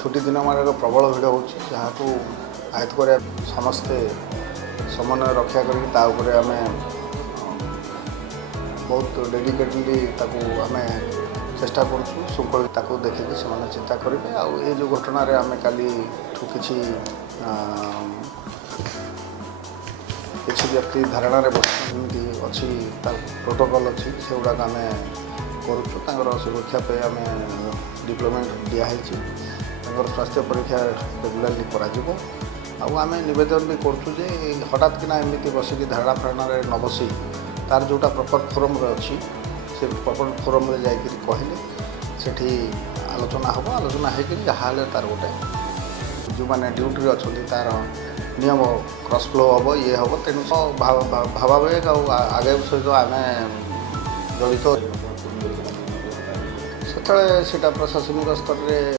छुट्टी दिन मान प्रबल भिड़ हो आयत्त कर समस्ते समन्वय रक्षा कर आम बहुत डेडिकेटली आम चेष्टा करूँ शृंखला देखिए से चिंता करेंगे आउ ये जो घटना आम काली किसी किसी व्यक्ति धारणा बसमि अच्छी प्रोटोकॉल अच्छी से गुड़ाक आम करुँ सुरक्षा पे आम डिप्लोमेंट दिखाई स्वास्थ्य परीक्षा रेगुलारली आम नवेदन भी करुँ हठात किना एमती बसिक धारणा फारणा न बसी तार जोटा प्रॉपर फोरम अच्छी से प्रॉपर फोरम रे जाकर कहले सेठी आलोचना हम आलोचना होकर जहाँ तार गोटे जो मैंने ड्यूटी अच्छा तार नियम क्रॉस फ्लो हम ये हम तेणु भावावेग आगे सहित आम जड़ित से प्रशासनिक स्तर में